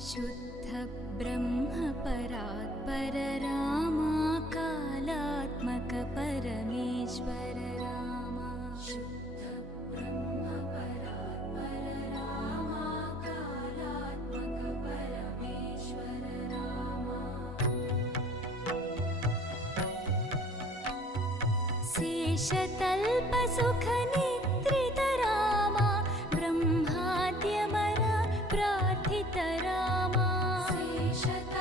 शुद्ध ब्रह्म परात्पर रामा कालात्मक परमेश्वर रामा शुद्ध ब्रह्म परात्पर रामा कालात्मक परमेश्वर रामा शेषतल्प सुख निद्रित रामा ब्रह्माद्यमर प्रार्थित रामा शेषतल्प